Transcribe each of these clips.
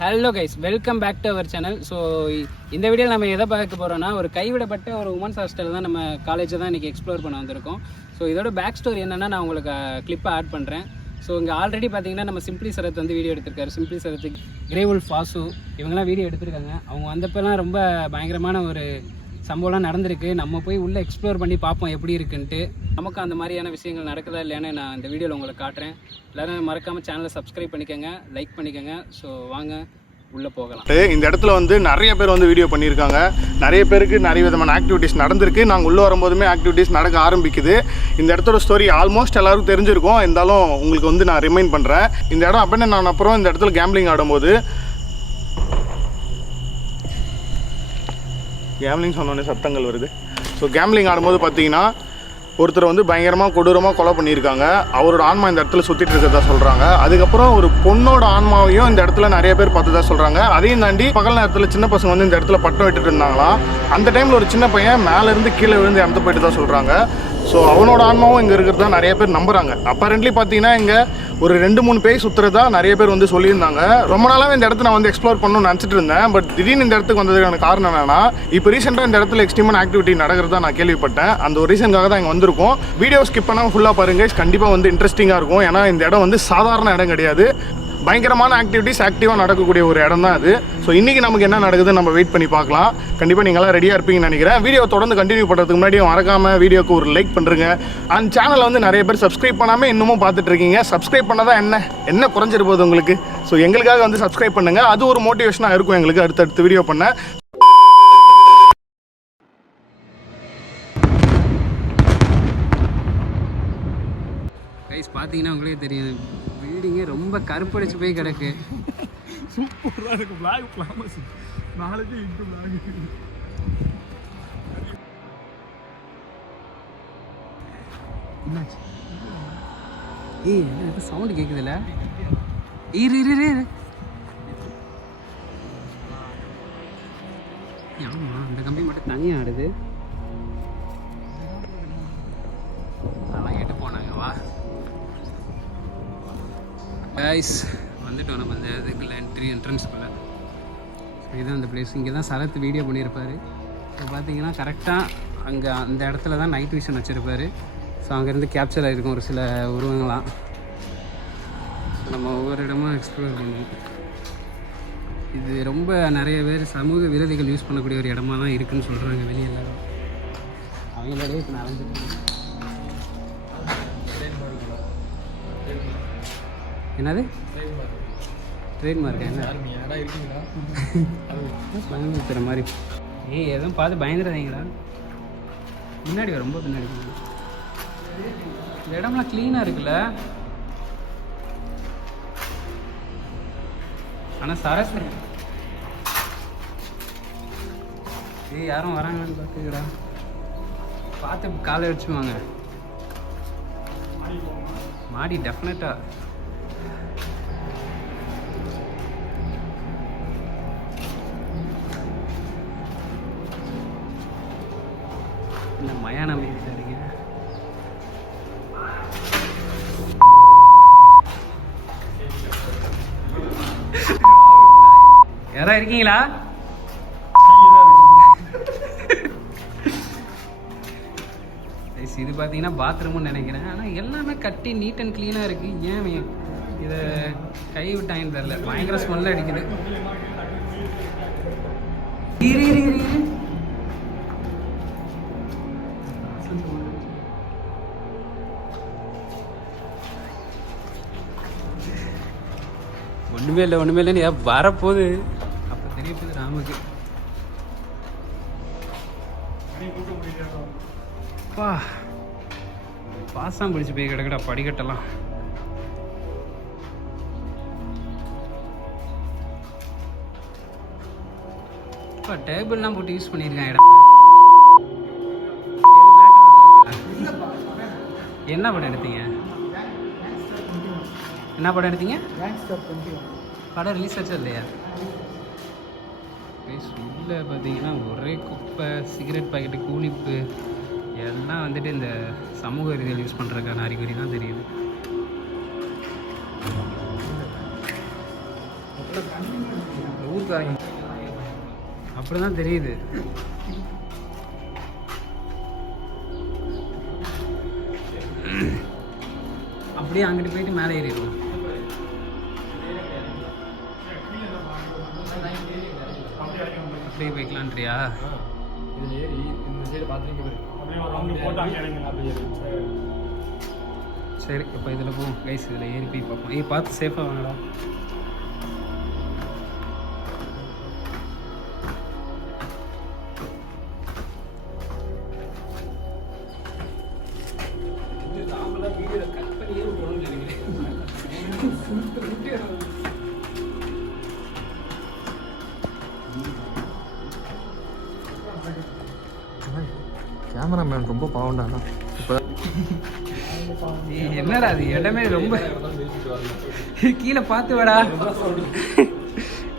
Hello guys, welcome back to our channel. So இந்த வீடியோவில் நம்ம எதை பார்க்க போகிறோம்னா, ஒரு கைவிடப்பட்ட ஒரு உமன்ஸ் ஹாஸ்டல் தான் நம்ம காலேஜை தான் இன்றைக்கி எக்ஸ்ப்ளோர் பண்ண வந்திருக்கோம். ஸோ இதோட பேக் ஸ்டோரி என்னென்னா நான் உங்களுக்கு கிளிப்பை ஆட் பண்ணுறேன். ஸோ இங்கே ஆல்ரெடி பார்த்தீங்கன்னா நம்ம சிம்பிளி சரத் வந்து வீடியோ எடுத்திருக்காரு. சிம்பிளி சரத்துக்கு கிரேவுல் ஃபாசு இவங்கெல்லாம் வீடியோ எடுத்திருக்காங்க. அவங்க வந்தப்பெல்லாம் ரொம்ப பயங்கரமான ஒரு சம்பவம்லாம் நடந்திருக்கு. நம்ம போய் உள்ளே எக்ஸ்ப்ளோர் பண்ணி பார்ப்போம் எப்படி இருக்குன்ட்டு. நமக்கு அந்த மாதிரியான விஷயங்கள் நடக்குதா இல்லையான்னு நான் இந்த வீடியோவில் உங்களுக்கு காட்டுறேன். எல்லோரும் மறக்காமல் சேனலை சப்ஸ்கிரைப் பண்ணிக்கோங்க, லைக் பண்ணிக்கோங்க. ஸோ வாங்க உள்ளே போகலாம். இந்த இடத்துல வந்து நிறைய பேர் வந்து வீடியோ பண்ணியிருக்காங்க. நிறைய பேருக்கு நிறைய விதமான ஆக்டிவிட்டீஸ் நடந்திருக்கு. நாங்கள் உள்ளே வரும்போதுமே ஆக்டிவிட்டீஸ் நடக்க ஆரம்பிக்குது. இந்த இடத்தோட ஸ்டோரி ஆல்மோஸ்ட் எல்லாருக்கும் தெரிஞ்சிருக்கும். இருந்தாலும் உங்களுக்கு வந்து நான் ரிமைண்ட் பண்ணுறேன். இந்த இடம் அப்படின்னு நான் அப்புறம் இந்த இடத்துல கேம்பிளிங் ஆடும்போது கேம்லிங் சொன்னோடனே சத்தங்கள் வருது. ஸோ கேம்லிங் ஆடும்போது பார்த்தீங்கன்னா ஒருத்தர் வந்து பயங்கரமாக கொடூரமாக கொலை பண்ணியிருக்காங்க. அவரோட ஆன்மா இந்த இடத்துல சுற்றிட்டு இருக்கிறதா சொல்கிறாங்க. அதுக்கப்புறம் ஒரு பொண்ணோட ஆன்மாவையும் இந்த இடத்துல நிறைய பேர் பார்த்ததா சொல்கிறாங்க. அதையும் தாண்டி பகல் நேரத்தில் சின்ன பசங்க வந்து இந்த இடத்துல பட்டம் விட்டுட்டு இருந்தாங்களாம். அந்த டைமில் ஒரு சின்ன பையன் மேலேருந்து கீழே விழுந்து இறந்து போயிட்டு தான் சொல்கிறாங்க. ஸோ அவனோட ஆன்மாவும் இங்கே இருக்கிறதா நிறைய பேர் நம்புகிறாங்க. அப்பரண்ட்லி பார்த்தீங்கன்னா இங்கே ஒரு 2-3 பேய் சுற்றுறதா நிறைய பேர் வந்து சொல்லியிருந்தாங்க. ரொம்ப நாளாகவே இந்த இடத்த நான் வந்து எக்ஸ்ப்ளோர் பண்ணணும்னு நினச்சிட்டு இருந்தேன். பட் திடீர்னு இந்த இடத்துக்கு வந்ததுக்கான காரணம் என்னன்னா, இப்போ ரீசெண்டாக இந்த இடத்துல எக்ஸ்ட்ரீமான ஆக்டிவிட்டி நடக்கிறதா நான் கேள்விப்பட்டேன். அந்த ஒரு ரீசனுக்காக தான் இங்கே வந்திருக்கோம். வீடியோ ஸ்கிப் பண்ணாமல் ஃபுல்லாக பாருங்கள், கண்டிப்பாக வந்து இன்ட்ரெஸ்டிங்காக இருக்கும். ஏன்னா இந்த இடம் வந்து சாதாரண இடம் கிடையாது. பயங்கரமான ஆக்டிவிட்டிஸ் ஆக்டிவாக நடக்கக்கூடிய ஒரு இடம் தான் அது. ஸோ இன்றைக்கி நமக்கு என்ன நடக்குதுன்னு நம்ம வெயிட் பண்ணி பார்க்கலாம். கண்டிப்பாக நீங்களாம் ரெடியாக இருப்பீங்கன்னு நினைக்கிறேன். வீடியோ தொடர்ந்து கண்டினியூ பண்ணுறதுக்கு முன்னாடி மறக்காமல் வீடியோக்கு ஒரு லைக் பண்ணுறங்க. அந்த சேனலை வந்து நிறைய பேர் சப்ஸ்கிரைப் பண்ணாமல் இன்னமும் பார்த்துட்ருக்கீங்க. சப்ஸ்கிரைப் பண்ணாதான் என்ன குறைஞ்சிரு போகுது உங்களுக்கு. ஸோ எங்களுக்காக வந்து சப்ஸ்கிரைப் பண்ணுங்கள். அது ஒரு மோட்டிவேஷனாக இருக்கும் எங்களுக்கு அடுத்தடுத்து வீடியோ பண்ண. கைஸ் பார்த்தீங்கன்னா உங்களுக்கே தெரியும், பில்டிங்கே ரொம்ப கருப்படிச்சு போய் கிடக்கு. சூப்பராக இருக்குது. பிளாக் ஃபேமஸ் நாளைக்கு இங்கு பிளாக். என்னாச்சு? என்ன சவுண்டு கேட்குதுல்ல? இரு ஆமாம், அந்த கம்பி மட்டும் தனியாக ஆடுது. அதெல்லாம் கேட்டு போனாங்க. வா கைஸ், வந்துட்டோம் நம்ம அந்த இதுக்குள்ள என்ட்ரன்ஸ்குள்ளே. இதுதான் அந்த பிளேஸ். இங்கே தான் சரத் வீடியோ பண்ணியிருப்பார். இப்போ பார்த்தீங்கன்னா கரெக்டாக அங்கே அந்த இடத்துல தான் நைட் விஷன் வச்சுருப்பார். ஸோ அங்கேருந்து கேப்சர் ஆகிருக்கும் ஒரு சில உருவங்களாம். ஸோ நம்ம ஒவ்வொரு இடமும் எக்ஸ்ப்ளோர் பண்ணுவோம். இது ரொம்ப நிறைய பேர் சமூக விரோதிகள் யூஸ் பண்ணக்கூடிய ஒரு இடமா தான் இருக்குதுன்னு சொல்கிறாங்க வெளியில். அவங்களோடய இப்போ நடந்துட்டு என்னது ட்ரேட்மார்க் என்ன பயந்துற மாதிரி. எதுவும் பார்த்து பயந்துடாதீங்களா. முன்னாடி ரொம்ப பின்னாடி. இந்த இடம்லாம் க்ளீனாக இருக்குல்ல. ஆனால் சரஸ் யாரும் வராங்கன்னு பார்த்துக்கிறா. பார்த்து காலை வச்சுவாங்க. மாடி டெஃபினட்டாக. இந்த மயானம் சரிங்க. யாரா இருக்கீங்களா? இது பார்த்தீங்கன்னா பாத்ரூம்னு நினைக்கிறேன். ஆனால் எல்லாமே கட்டி நீட் அண்ட் க்ளீனாக இருக்குது. ஏன் இதை கை விட்டாங்கன்னு தெரியல. பயங்கர ஸ்மெல்ல அடிக்குது. ஒன்றுமே இல்லைன்னு வரப்போகுது. அப்போ தெரிய போகுது ராமுக்கு. பாசம் பிடிச்சி போய் கிடக்கடா படிக்கட்டெல்லாம். இப்போ டேபிள்லாம் போட்டு யூஸ் பண்ணியிருக்கேன். இடம் என்ன படம் எடுத்தீங்க? படம் ரிலீஸ் ஆச்சா இல்லையா? உள்ளே பார்த்தீங்கன்னா ஒரே குப்பை, சிகரெட் பாக்கெட்டு, கூலிப்பு எல்லாம் வந்துட்டு இந்த சமூக ரீதியில் யூஸ் பண்ணுறதுக்கான அறிகுறி தான் தெரியுது. தூக்காதீங்க. அப்படி தான் தெரியுது. அப்படியே அங்கிட்டு போயிட்டு மேலே ஏறிடுவோம். அப்படியே போய்க்கலான்றியா? இதில் ஏறி இந்த சைடு பார்த்துட்டு சரி, இப்போ இதில் போவோம் கைஸ். இதில் ஏறி போய் பார்ப்போம். பார்த்து சேஃபாக வாங்கடா. கேமராமேன் ரொம்ப பாவம்டாண்ணா. இப்போ என்னடா அது இடமே ரொம்ப கீழே பார்த்து வாடா.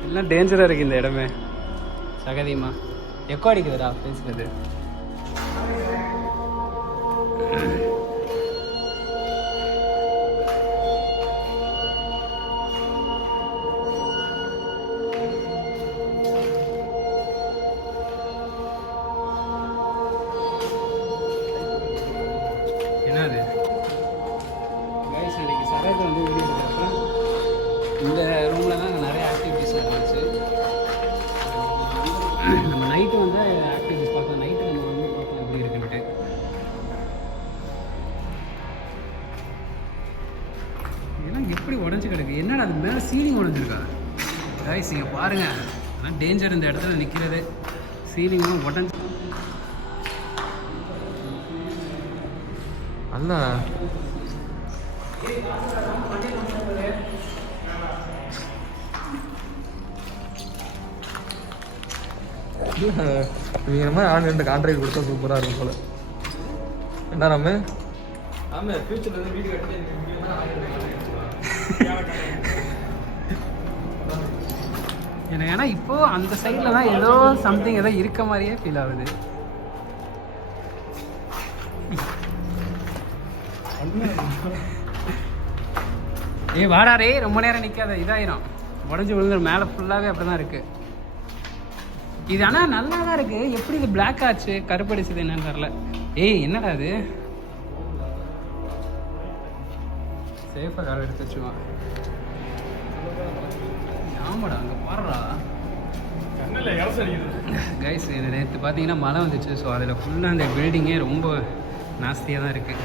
எல்லாம் டேஞ்சராக இருக்குது இந்த இடமே. சகதியமா எக்கோ அடிக்குதுடா பேசுறது. என்னது கைஸ், இன்னைக்கு சரக்கு வந்து வீடியோ எடுக்கிறப்ப இந்த ரூமில் தான் நிறைய ஆக்டிவிட்டீஸ் நடந்துச்சு. நம்ம நைட்டு வந்து ஆக்டிவிட்டீஸ் பார்த்தோம். நைட்டு நம்ம வந்து பார்க்கலாம் எப்படி இருக்குன்ட்டு. இதெல்லாம் எப்படி உடஞ்சி கிடக்கு? என்னடா அது மேலே சீலிங் உடஞ்சிருக்கா? கைஸ் இங்கே பாருங்கள், அதெல்லாம் டேஞ்சர் இந்த இடத்துல நிற்கிறது. சீலிங்லாம் உடஞ்சி அல்ல இவங்க இந்த மாதிரி ஆன் 2 கான்ட்ராக்ட் கொடுத்தா சூப்பராக இருக்கும் போல. என்ன நம்ம ஆமாம் ஃபியூச்சரில் வந்து வீடு கட்டி எனக்கு. ஏன்னா இப்போ அந்த சைடில் தான் ஏதோ சம்திங் ஏதோ இருக்க மாதிரியே ஃபீல் ஆகுது. வாடா ரே, ரொம்ப நேரம் நிற்காத, இதாயிரும், உடஞ்சி விழுந்துடும். மேலே ஃபுல்லாகவே அப்படி தான் இருக்குது இது. ஆனால் நல்லா தான் இருக்குது. எப்படி இது பிளாக் ஆச்சு, கருப்படிச்சது என்னன்னு தெரில. என்னடா அது? சேஃபாக கால் எடுத்து வச்சுவான். ஆமாடா, அங்கே பாடுறா கைஸ். இது நேற்று பார்த்தீங்கன்னா மழை வந்துச்சு. ஸோ அதில் ஃபுல்லாக அந்த பில்டிங்கே ரொம்ப நாஸ்தியாக தான் இருக்குது.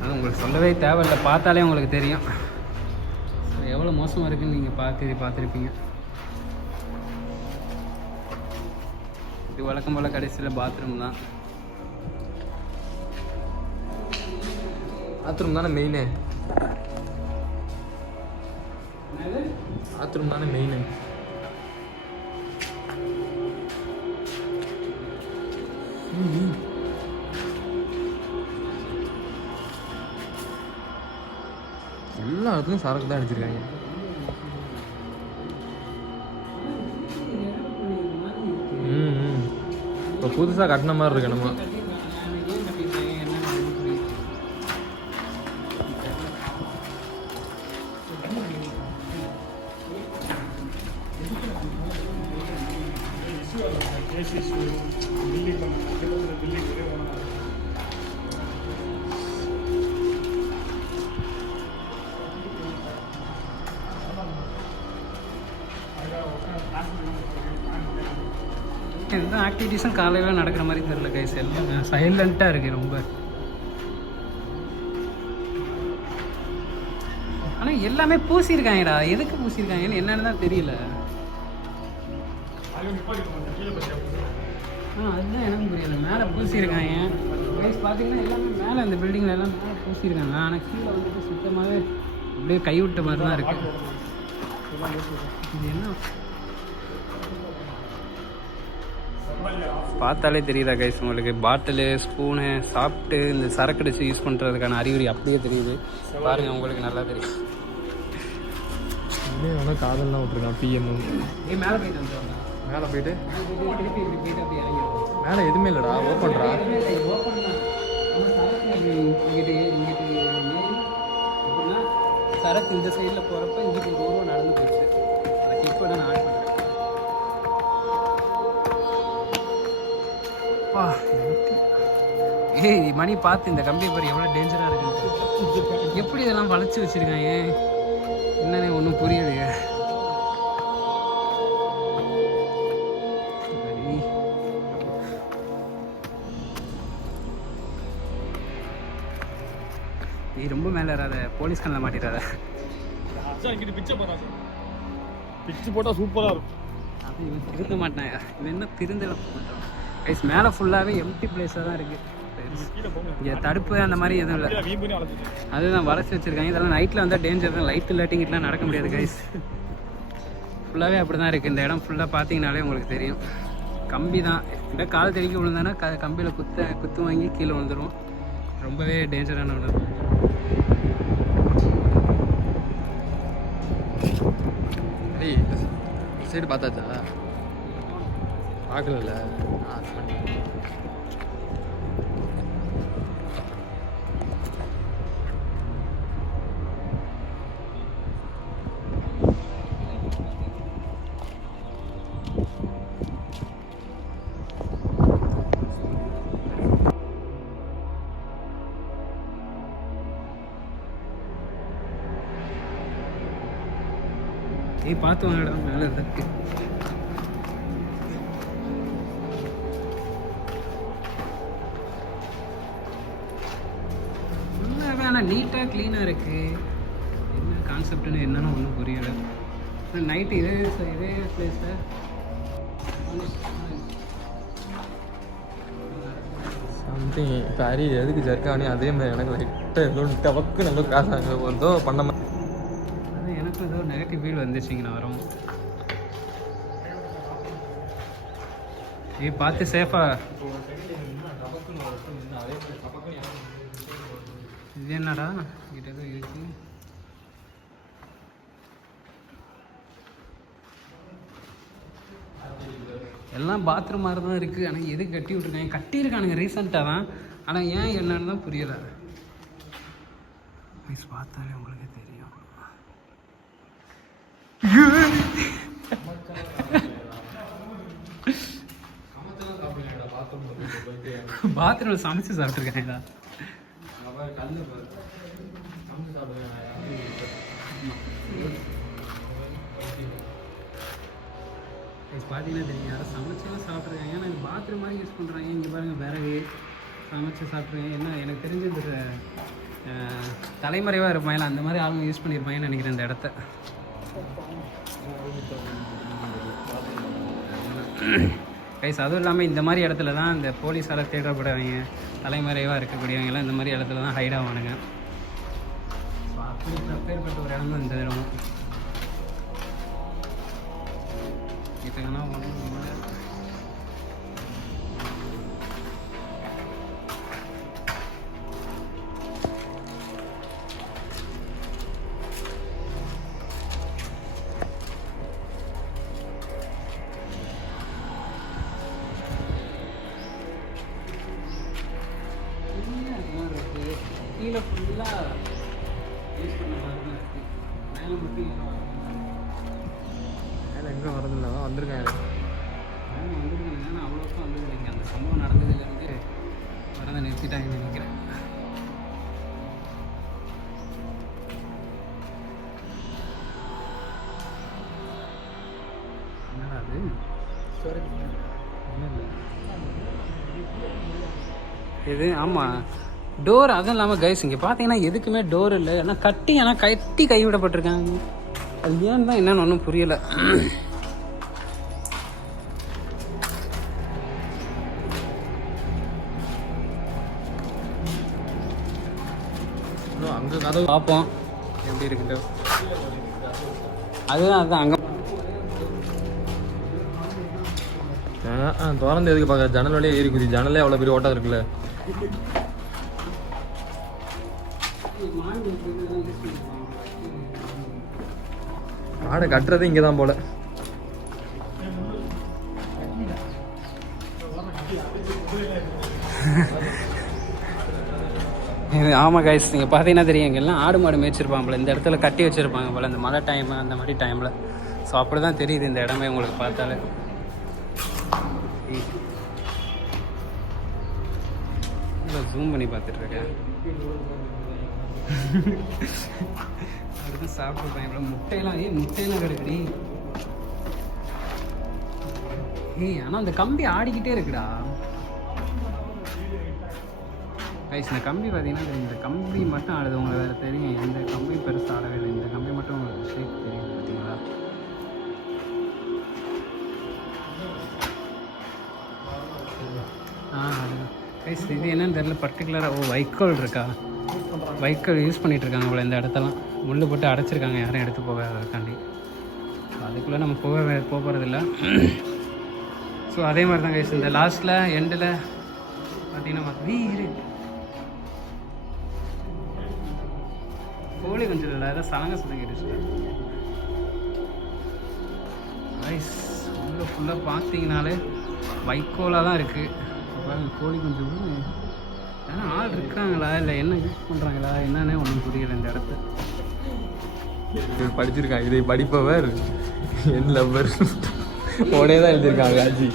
அது உங்களுக்கு சொல்லவே தேவையில்லை, பார்த்தாலே உங்களுக்கு தெரியும் எவ்வளோ மோசமாக இருக்குன்னு. நீங்கள் பார்த்துருப்பீங்க. இது வழக்கம் போல் கடைசியில் பாத்ரூம் தான். பாத்ரூம் தானே மெயினு. பாத்ரூம் தானே மெயினு. எல்லா இடத்துலையும் சரக்கு தான் அடிச்சிருக்காங்க. இப்போ புதுசாக கட்டின மாதிரி இருக்கு நம்ம. எந்த ஆக்டிவிட்டீஸும் காலையில் நடக்கிற மாதிரி தெரியல கைஸ். எல்லாம் சைலண்ட்டாக இருக்குது ரொம்ப. ஆனால் எல்லாமே பூசியிருக்காங்கடா. எதுக்கு பூசியிருக்காங்கன்னு என்னன்னு தான் தெரியல. அதுதான் எனக்கு புரியல. மேலே பூசியிருக்காங்க கைஸ். பார்த்தீங்கன்னா எல்லாமே மேலே இந்த பில்டிங்கில் எல்லாம் மேலே பூசியிருக்காங்க. ஆனால் கீழே வந்துட்டு சுத்தமாகவே அப்படியே கைவிட்ட மாதிரி தான் இருக்குது. இது என்ன பார்த்தாலே தெரியுதா கைஸ் உங்களுக்கு? பாட்டிலு, ஸ்பூனு சாப்பிட்டு இந்த சரக்கு அடிச்சு யூஸ் பண்ணுறதுக்கான அறிகுறி அப்படியே தெரியுது. பாருங்கள், உங்களுக்கு நல்லா தெரியும். நல்லா காதல்லாம் விட்டுருக்கான் பிஎம். மேலே போயிட்டு வந்துடுவாங்க. மேலே போயிட்டு திருப்பி இப்படி போயிட்டு அப்படி இறங்கிடுவோம். மேலே எதுவுமே இல்லைடா, ஓப்பன்டா. ஓப்பன் தான். இங்கிட்டு எப்படின்னா சரக்கு இந்த சைடில் போகிறப்ப இங்கிட்டு ஒரு நடந்து போயிடுச்சு. அதை கிளிக் பண்ண நான் ஆட் பண்ணுறேன். அப்பா ஏய் மணி பார்த்து இந்த கம்பி பாரு எவ்வளோ டேஞ்சராக இருக்கு. எப்படி இதெல்லாம் வளைச்சி வச்சிருக்காங்க என்னன்னே ஒன்றும் புரியலையே. நீ ரொம்ப மேலே ஏறாத, போலீஸ் கண்ணில் மாட்டிடாத. பிச்சு போட்டால் சூப்பராக இருக்கும். அது இவன் திருந்த மாட்டான், இவன் என்ன திருந்தல பண்ணுறான். கைஸ் மேலே ஃபுல்லாகவே எம்டி பிளேஸாக தான் இருக்குது. இங்கே தடுப்பு அந்த மாதிரி எதுவும் இல்லை, அதுதான் வளைச்சி வச்சுருக்காங்க. இதெல்லாம் நைட்டில் வந்தால் டேஞ்சர் தான், லைட்டு லைட்டிங்கிட்டலாம் நடக்க முடியாது கைஸ். ஃபுல்லாகவே அப்படி தான் இருக்குது இந்த இடம். ஃபுல்லாக பார்த்தீங்கனாலே உங்களுக்கு தெரியும் கம்பி தான். இல்லை கால் தெளிக்க விழுந்தானா கம்பியில் குத்து வாங்கி கீழே விழுந்துடும். ரொம்பவே டேஞ்சரான ஒன்று. சைடு பார்த்தாச்சா? பார்க்கல. பார்த்து வாங்கடா, மேலே இருக்கு. ஃபுல்லாகவே ஆனால் நீட்டாக க்ளீனாக இருக்குது. என்ன கான்செப்ட்னு என்னன்னு ஒன்றும் புரியலை. நைட்டு இதே பிளேஸில் சம்திங் இப்போ ஹரி எதுக்கு ஜர்க்கானே அதே மாதிரி எனக்கு லைட்டாக ஏதோ டவக்கு நல்லா கிராஸ் ஆகுது ஏதோ பண்ண மாதிரி. அது எனக்கும் ஏதோ நெகட்டிவ் ஃபீல் வந்துச்சுங்க. நான் வரோம் பார்த்து சேஃபாக. இது என்னடா கிட்ட ஏதோ இருக்கு. எல்லாம் பாத்ரூம் மாதிரி தான் இருக்குது. ஆனால் எது கட்டி விட்ருக்காங்க, கட்டியிருக்கானுங்க ரீசெண்டாக தான். ஆனால் ஏன் என்னன்னு தான் புரியலை. மிஸ் பார்த்தாலே உங்களுக்கு தெரியும். பாத்ரூமில் சமைச்சு சாப்பிட்ருக்காங்கடா. பார்த்தீங்கன்னா தெரியும் யாரும் சமைச்செல்லாம் சாப்பிட்ருக்காங்க. ஏன்னா இது பாத்ரூம் மாதிரி யூஸ் பண்ணுறாங்க. இங்கே பாருங்கள் விறகு சமைச்சு சாப்பிட்ருக்காங்க. என்ன எனக்கு தெரிஞ்சு இந்த தலைமறைவாக இருப்பாங்க அந்த மாதிரி ஆளுங்க யூஸ் பண்ணியிருப்பாங்கன்னு நினைக்கிறேன் இந்த இடத்த. கைஸ் அதுவும் இல்லாமல் இந்த மாதிரி இடத்துல தான் இந்த போலீஸால் தேடப்படவங்க, தலைமறைவாக இருக்கக்கூடியவங்கலாம் இந்த மாதிரி இடத்துல தான் ஹைட் ஆவானுங்க. அப்படி அப்பேற்பட்ட ஒரு இடம் தான் இந்த இடமும். இதுக்குன்னா ஒன்றும் கீழே ஃபுல்லாக யூஸ் பண்ண மாதிரி தான் இருக்குது. மேலே மட்டும் மேலே எங்கே வரதில்ல வந்திருக்கேன். மேலே வந்துருக்காங்க. ஆனால் அவ்வளோக்கும் வந்துருக்கீங்க. அந்த சம்பவம் நடந்ததுலேருந்து வரதை நிறுத்திட்டாங்கன்னு நினைக்கிறேன். என்னடா அது? இது ஆமாம் டோர். அதுவும் இல்லாமல் கைஸ் இங்கே பார்த்தீங்கன்னா எதுக்குமே டோர் இல்லை. ஏன்னா கட்டி கைவிடப்பட்டிருக்காங்க. அது ஏன் தான் என்னன்னு ஒன்றும் புரியலை. அங்கே கதவு பார்ப்போம் எப்படி இருக்குது. அதுதான் அங்கே திறந்து எதுக்கு பார்க்க? ஜன்னல் வழியே ஏறி குதி. ஜன்னலே அவ்வளோ பெரிய ஓட்டம் இருக்குல்ல. ஆடை கட்டுறது இங்கே தான் போல. ஆமாம் கைஸ் நீங்கள் பார்த்தீங்கன்னா தெரியும் இங்கெல்லாம் ஆடு மாடு மேய்ச்சிருப்பாங்க போல. இந்த இடத்துல கட்டி வச்சுருப்பாங்க போல் இந்த மழை டைம் அந்த மாதிரி டைமில். ஸோ அப்படி தான் தெரியுது இந்த இடமே உங்களுக்கு பார்த்தாலே. ஜூம் பண்ணி பார்த்துட்ருக்கேன். அடுத்து சாப்பிட்றேன். இவ்வளோ முட்டையெல்லாம் கிடக்குடி. ஆனால் அந்த கம்பி ஆடிக்கிட்டே இருக்குடா கைஸ். இந்த கம்பி பார்த்தீங்கன்னா இந்த கம்பி மட்டும் ஆடுது. உங்களுக்கு வேறு தெரியும், எந்த கம்பி பெருசாக ஆடவே இல்லை. இந்த கம்பி மட்டும் உங்களுக்கு ஷேப் தெரியும் பார்த்தீங்களா? அதுதான் கைஸ். இது என்னன்னு தெரியல பர்டிகுலராக. வைக்கோல் இருக்கா? வைக்கோல் யூஸ் பண்ணிகிட்ருக்காங்க போல் இந்த இடத்தெல்லாம். முள் போட்டு அடைச்சிருக்காங்க, யாரும் எடுத்து போகாததுக்காண்டி. அதுக்குள்ளே நம்ம போகிறதில்ல. ஸோ அதே மாதிரி தான் கைஸ். இந்த லாஸ்ட்டில் எண்டில் பார்த்தீங்கன்னா வீடு கோழி கொஞ்சம் இல்லை, அதான் சலங்க கேட்டுச்சு கைஸ். உள்ள ஃபுல்லாக பார்த்தீங்கனாலே வைக்கோலாக தான் இருக்குது. கோழி கொஞ்சம் ஏன்னா ஆள் இருக்காங்களா இல்லை என்ன யூஸ் பண்ணுறாங்களா என்னன்னே ஒன்றும் புரியலை இந்த இடத்த. படிச்சிருக்காங்க, இதை படிப்பவர் என் லவ்வர் உடனே தான் எழுதியிருக்காங்க ஆஜி.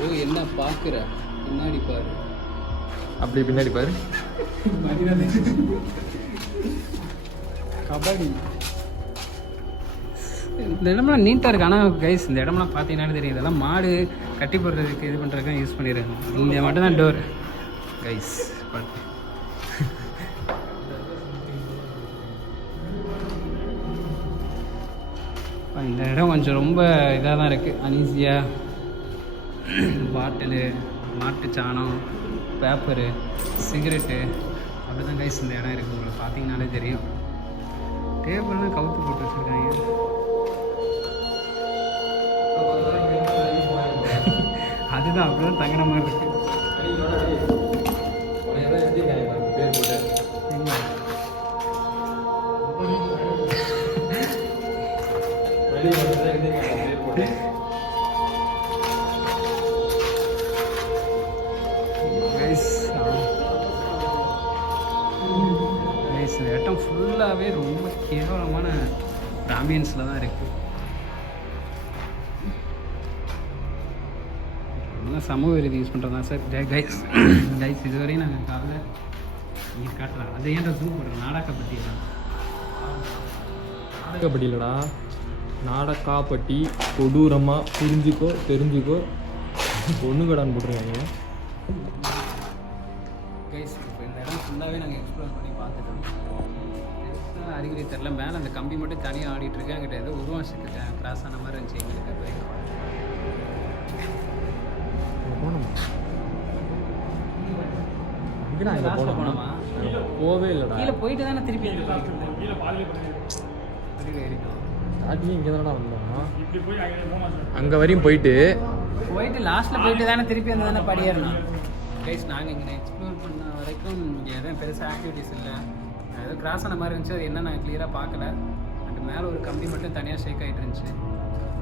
ஓ என்ன பார்க்குற பின்னாடி பாரு, அப்படி பின்னாடி பாரு. கபடி இந்த இடம்லாம் நீட்டாக இருக்குது. ஆனால் கைஸ் இந்த இடம்லாம் பார்த்தீங்கன்னாலே தெரியும், இதெல்லாம் மாடு கட்டி போடுறதுக்கு இது பண்ணுறதுக்கு யூஸ் பண்ணிடுறாங்க. இங்கே மட்டும்தான் டோர் கைஸ். இந்த இடம் கொஞ்சம் ரொம்ப இதாக தான் இருக்குது, அனீஸியாக. பாட்டிலு, மாட்டு சாணம், பேப்பரு, சிகரெட்டு, அப்படி தான் கைஸ் இந்த இடம் இருக்குது. உங்களுக்கு பார்த்தீங்கன்னாலே தெரியும். டேபிள்லாம் கவுத்து போட்டு வச்சுருக்காங்க. அதுதான் அப்படிதான் தங்குற மாதிரி இருக்குது. இந்த இடம் ஃபுல்லாகவே ரொம்ப கேவலமான ஆம்பியன்ஸில் தான் இருக்குது. சமூக விருது யூஸ் பண்ணுறது தான் சார் கைஸ். இதுவரையும் நாங்கள் காலைல நீர் காட்டுறோம். அதை ஏன் ஜூம் பண்ணுறோம்? நாடகப்பட்டி தான். நாடகப்பட்டி இல்லைடா, நாடகாப்பட்டி. கொடூரமாக புரிஞ்சுக்கோ தெரிஞ்சுக்கோ ஒன்றுங்கடான்னு போட்டுருக்காங்க கைஸ். இப்போ இந்த இடம் ஃபுல்லாகவே நாங்கள் எக்ஸ்ப்ளோர் பண்ணி பார்த்துட்டோம். அறிகுறி தெரில. மேலே அந்த கம்பி மட்டும் தனியாக ஆடிட்டுருக்கு. அங்கிட்ட ஏதோ உருவாசிக்கு கிராஸ் ஆன மாதிரி இருந்துச்சு எங்களுக்கு. போனோமா? போவே இல்லைடா, கீழே போயிட்டு தானே திருப்பி ஸ்டார்டிங் இங்கே தானடா வந்தோம். அங்கே வரையும் போயிட்டு லாஸ்ட்டில் போயிட்டு தானே திருப்பி வந்து தானே படியேறணும் கைஸ். நாங்கள் இங்கே எக்ஸ்ப்ளோர் பண்ண வரைக்கும் இங்கே எதுவும் பெருசாக ஆக்டிவிட்டிஸ் இல்லை. ஏதோ கிராஸ் ஆன மாதிரி இருந்துச்சு, அது என்ன நாங்கள் கிளியராக பார்க்கல. அண்ட் மேலே ஒரு கம்பி மட்டும் தனியாக ஷேக் ஆகிட்டு இருந்துச்சு.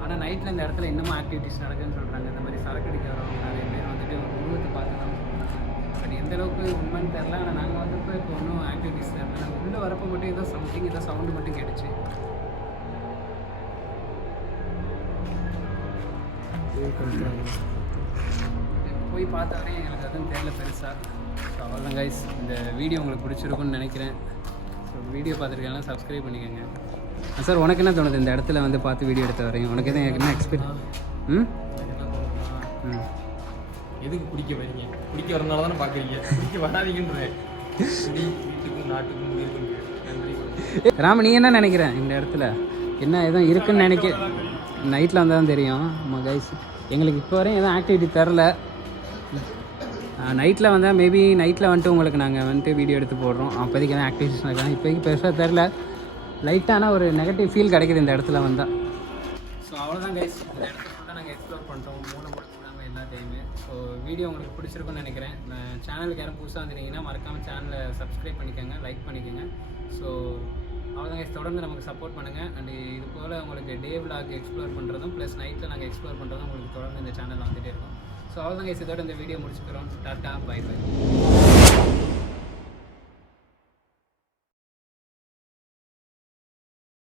ஆனால் நைட்டில் இந்த இடத்துல இன்னமும் ஆக்டிவிட்டிஸ் நடக்குதுன்னு சொல்கிறாங்க. இந்த மாதிரி சரக்கு அடிக்க வரவங்க நிறைய பேர் வந்துட்டு உருவத்தை பார்த்து தான் சொல்கிறாங்க. பட் எந்த அளவுக்கு உண்மைன்னு தெரில. ஆனால் நாங்கள் வந்தப்போ இப்போ ஒன்றும் ஆக்டிவிட்டிஸ் தெரில. நாங்கள் உள்ளே வரப்போ மட்டும் ஏதோ சம்திங் ஏதோ சவுண்டு மட்டும் கேட்டுச்சு. போய் பார்த்தாலே எங்களுக்கு அதுவும் தெரியல பெருசாக. ஸோ அவ்வளோதான் கைஸ். இந்த வீடியோ உங்களுக்கு பிடிச்சிருக்குன்னு நினைக்கிறேன். ஸோ வீடியோ பார்த்துருக்கேன், சப்ஸ்கிரைப் பண்ணிக்கோங்க. சார் உனக்கு என்ன தோணுது இந்த இடத்துல வந்து பார்த்து வீடியோ எடுத்து வரையும்? உனக்கு எதுவும் என்ன எக்ஸ்பீரியன்ஸ்? எதுக்கு பிடிக்க வரீங்க? பிடிக்க வரனால தானே பார்க்குறீங்க, பிடிக்க வராதீங்கன்றேன். வீட்டுக்கும் நாட்டுக்கும் நன்றி. ராம, நீ என்ன நினைக்கிற இந்த இடத்துல என்ன எதுவும் இருக்குன்னு நைட்டில் வந்தால் தான் தெரியும். ஆமாம் கைஸ், எங்களுக்கு இப்போ வரையும் எதுவும் ஆக்டிவிட்டி தரல. நைட்டில் வந்தால் மேபி நைட்டில் வந்துட்டு உங்களுக்கு நாங்கள் வந்துட்டு வீடியோ எடுத்து போடுறோம். அப்போதைக்கு எதாவது ஆக்டிவிட்டிஸ் நடக்கலாம். இப்போதைக்கு பெருசாக தெரில. லைட்டான ஒரு நெகட்டிவ் ஃபீல் கிடைக்குது இந்த இடத்துல வந்தால். ஸோ அவ்வளோதான் கைஸ். இந்த இடத்துல ஃபுல்லாக நாங்கள் எக்ஸ்ப்ளோர் பண்ணிட்டோம். நாங்கள் எல்லா டைமே. ஸோ வீடியோ உங்களுக்கு பிடிச்சிருக்குன்னு நினைக்கிறேன். சேனலுக்கு யாரும் புதுசாக வந்துருந்தீங்கன்னா மறக்காமல் சேனலை சப்ஸ்கிரைப் பண்ணிக்கோங்க, லைக் பண்ணிக்கோங்க. ஸோ அவ்வளோதான் கைஸ். தொடர்ந்து நமக்கு சப்போர்ட் பண்ணுங்கள். அண்ட் இது போல் உங்களுக்கு டே விலாக் எக்ஸ்ப்ளோர் பண்ணுறதும் ப்ளஸ் நைட்டில் நாங்கள் எக்ஸ்ப்ளோர் பண்ணுறதும் உங்களுக்கு தொடர்ந்து இந்த சேனலில் வந்துகிட்டே இருக்கும். ஸோ அவ்வளோதான் கைஸ். இதோட இந்த வீடியோ முடிச்சுக்கிறோம். Tata, bye by.